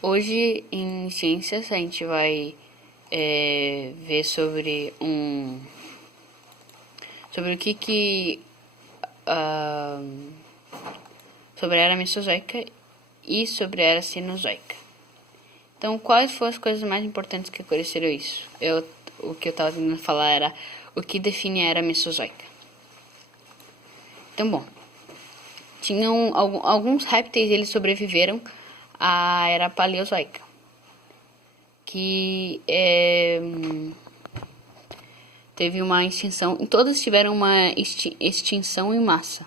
Hoje em ciências a gente vai ver sobre sobre o que sobre a era mesozoica e sobre a era cenozoica. Então, quais foram as coisas mais importantes que aconteceram isso? O que eu estava tentando falar era o que define a era mesozoica. Então, bom, tinham alguns répteis, eles sobreviveram à era paleozoica, que teve uma extinção, todos tiveram uma extinção em massa.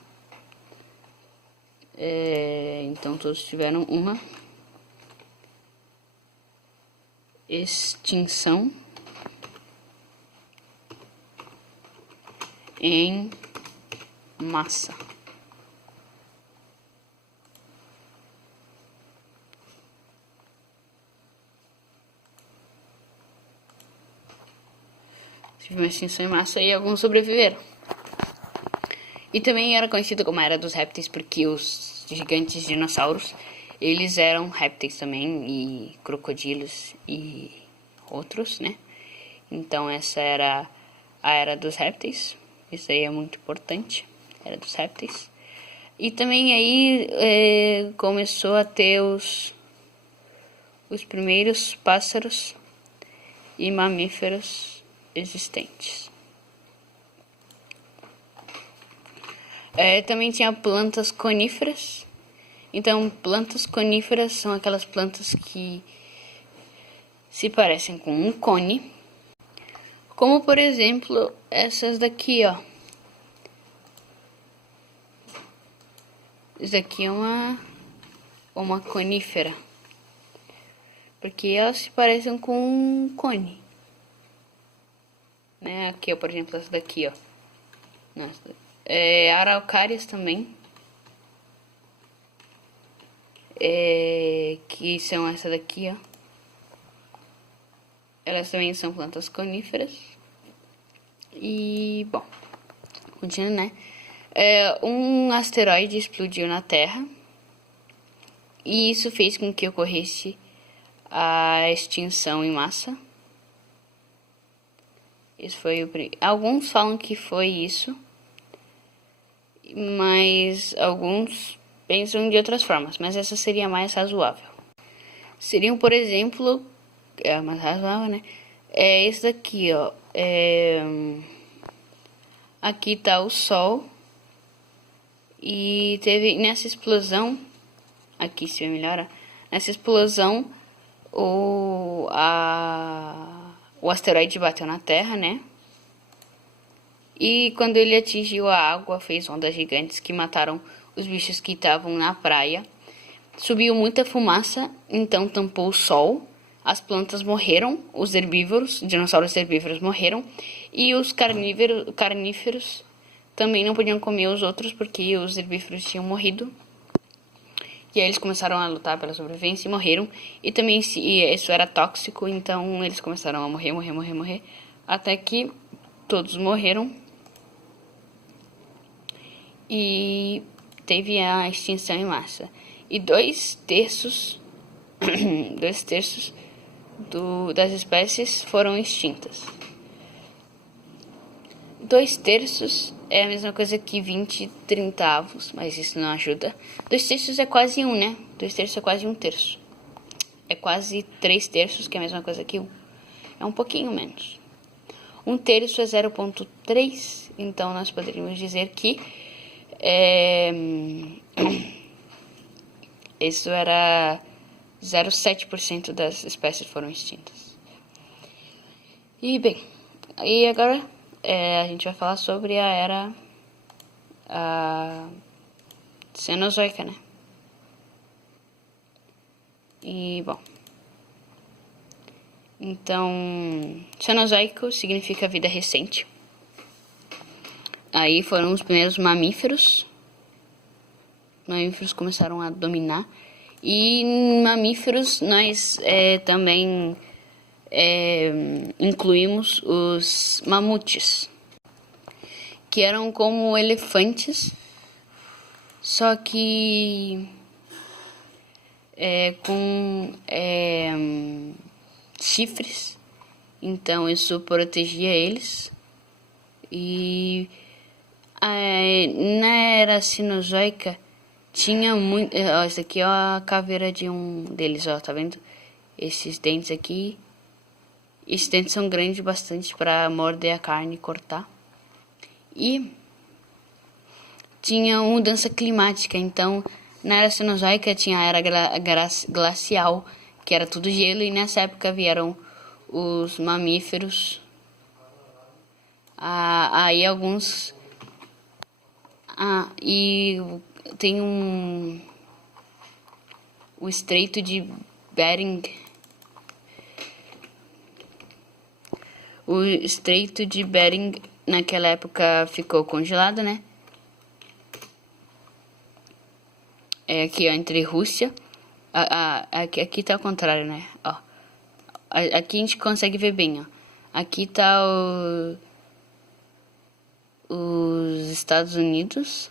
Então todos tiveram uma extinção em massa. Tive uma extinção em massa e alguns sobreviveram. E também era conhecido como a Era dos Répteis porque os gigantes dinossauros, eles eram répteis também, e crocodilos e outros, né? Então essa era a Era dos Répteis. Isso aí é muito importante, Era dos Répteis. E também aí começou a ter os primeiros pássaros e mamíferos existentes. Também tinha plantas coníferas. Então, plantas coníferas são aquelas plantas que se parecem com um cone. Como, por exemplo, essas daqui, ó. Isso daqui é uma conífera. Porque elas se parecem com um cone. Né? Aqui, ó, por exemplo, essa daqui, ó. Araucárias também. Que são essa daqui, ó. Elas também são plantas coníferas. E, bom, continuando, né? Um asteroide explodiu na Terra. E isso fez com que ocorresse a extinção em massa. Isso foi alguns falam que foi isso, mas alguns pensam de outras formas, mas essa seria mais razoável. Seriam, por exemplo, mais razoável, né? Esse daqui, ó. Aqui tá o Sol. E teve nessa explosão, aqui se vai melhorar, nessa explosão o asteroide bateu na Terra, né? E quando ele atingiu a água, fez ondas gigantes que mataram os bichos que estavam na praia. Subiu muita fumaça, então tampou o sol. As plantas morreram, os herbívoros, dinossauros herbívoros morreram. E os carníferos também não podiam comer os outros porque os herbívoros tinham morrido. E aí eles começaram a lutar pela sobrevivência e morreram. E também isso era tóxico, então eles começaram a morrer. Até que todos morreram. E teve a extinção em massa. E 2/3 das espécies foram extintas. 2/3 é a mesma coisa que 20/30, mas isso não ajuda. 2/3 é quase 1, né? 2/3 é quase 1/3. É quase 3/3, que é a mesma coisa que 1. É um pouquinho menos. 1/3 é 0,3, então nós poderíamos dizer que isso era 0,7% das espécies foram extintas. E bem, e agora a gente vai falar sobre a era cenozoica, né? E bom, então cenozoico significa vida recente. Aí foram os primeiros mamíferos. Mamíferos começaram a dominar. E mamíferos nós também incluímos os mamutes, que eram como elefantes, só que com chifres. Então isso protegia eles. E na era Cenozoica tinha muito. Ó, essa aqui é a caveira de um deles, ó, tá vendo? Esses dentes aqui. Esses dentes são grandes bastante para morder a carne e cortar. E tinha mudança climática, então na era Cenozoica tinha a era glacial, que era tudo gelo, e nessa época vieram os mamíferos. Aí alguns. E tem o Estreito de Bering. O Estreito de Bering naquela época ficou congelado, né? É aqui, ó, entre Rússia. Aqui tá ao contrário, né? Ó. Aqui a gente consegue ver bem, ó. Aqui tá os Estados Unidos.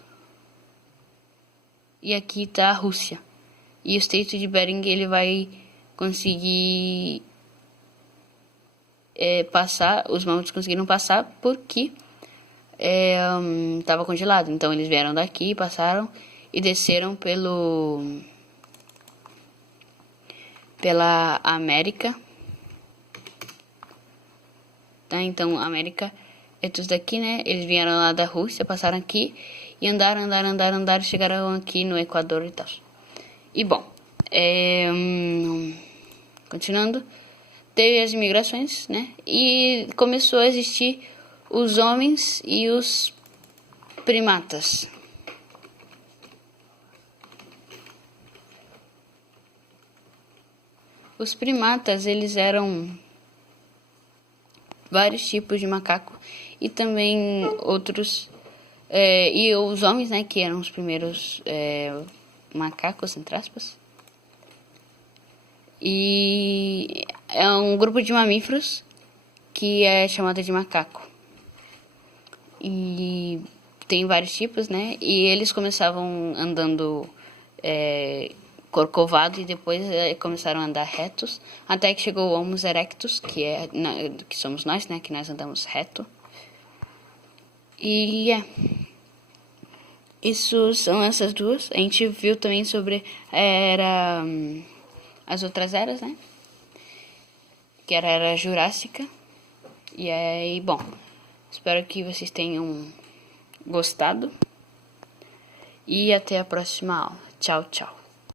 E aqui tá a Rússia. E o Estreito de Bering, ele vai conseguir passar. Os mamuts conseguiram passar porque tava congelado. Então eles vieram daqui, passaram e desceram pela América. Tá? Então a América é tudo daqui, né? Eles vieram lá da Rússia, passaram aqui e andaram, chegaram aqui no Equador e tal. E bom, continuando, teve as imigrações, né? E começou a existir os homens e os primatas. Os primatas, eles eram vários tipos de macaco e também outros, e os homens, né, que eram os primeiros macacos, entre aspas. E é um grupo de mamíferos que é chamado de macaco. E tem vários tipos, né? E eles começavam andando corcovado e depois começaram a andar retos, até que chegou o Homo erectus, que somos nós, né? Que nós andamos reto. E isso são essas duas. A gente viu também sobre as outras eras, né? Que era a Era Jurássica. E aí, bom, espero que vocês tenham gostado. E até a próxima aula. Tchau, tchau.